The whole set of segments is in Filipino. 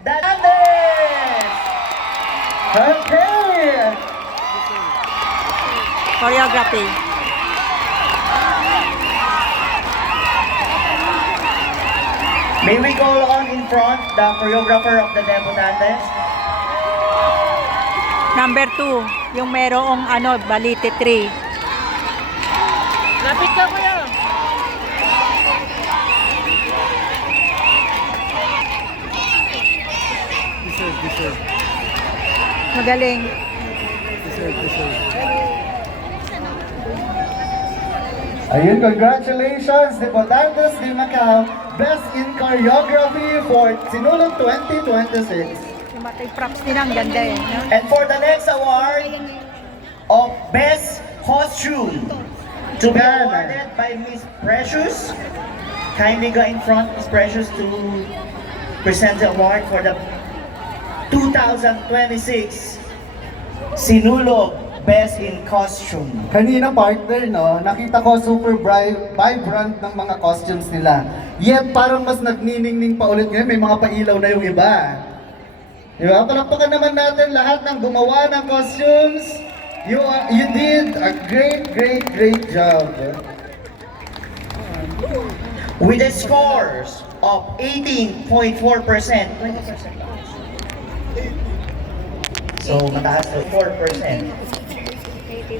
Dandes! Okay! Choreography. May we call on in front the choreographer of the Debutantes? Number 2, yung merong Balite 3. Lapit ka kuya. Deserve. Magaling. Deserve. Ayun, congratulations, Debutantes de Macau, Best in Choreography for Sinulog 2026. Yung matay props nila, ang ganda eh. No? And for the next award of Best Costume, to be awarded by Miss Precious. Kindly go in front, Miss Precious, to present the award for the 2026 Sinulog Best in Costume. Kanina partner, no? Nakita ko super vibrant ng mga costumes nila. Yet parang mas nagniningning pa ulit ngayon, may mga pailaw na yung iba. Diba? Palakpakan naman natin lahat ng gumawa ng costumes. You did a great job. With the scores of 18.4%. 20%. So, mataas to 4%.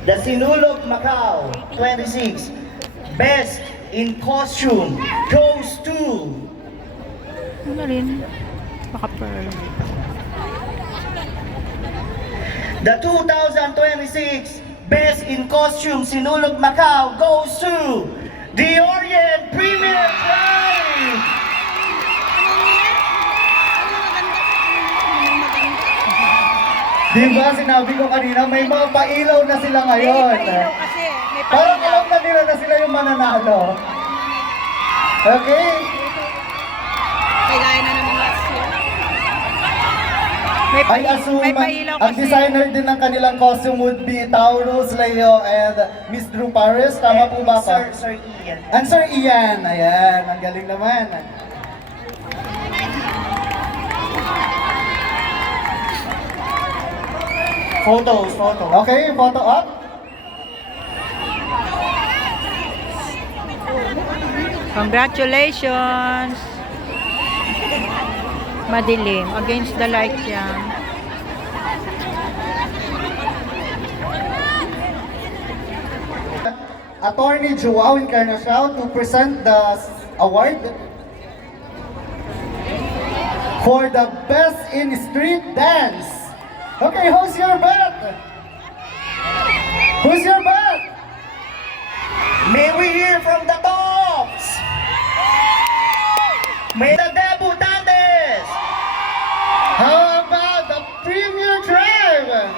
The Sinulog Macau 26 Best in Costume goes to Ano rin? Baka pearl. the 2026 Best in Costume Sinulog Macau goes to the Orient Premier Drive. Diba sinabi ko kanina, may mga pailaw na sila ngayon. May pailaw kasi. May Parang pailaw. alam na nila na sila yung mananalo. Okay? Kailangan na naman last year. May I assume may pailaw ang kasi. designer din ng kanilang costume would be Taurus, Leo, and Miss Drew Paris. Tama po ba Sir, ako? Sir Ian. And Sir Ian, ayan, ang galing naman. Photo. Okay, photo up. Congratulations! Madilim. Against the light yan. Attorney Joao Encarnacion to present the award for the Best in Street Dance. Okay, who's your bet? Who's your bet? May we hear from the tops? May the Debutantes! How about the Premier Drive?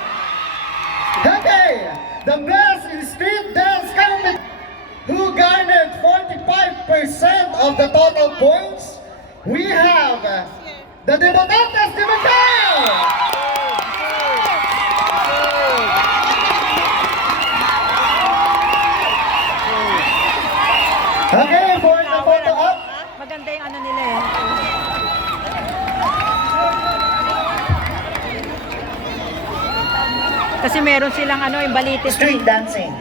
Okay, the Best in Street Dance company who garnered 45% of the total points. We have the Debutantes de Macau! Okay, for the photo up. Maganda yung nila eh. Kasi meron silang yung Balite 3. Street dancing.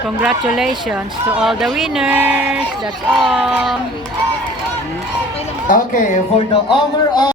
Congratulations to all the winners. That's all. Okay, for the overall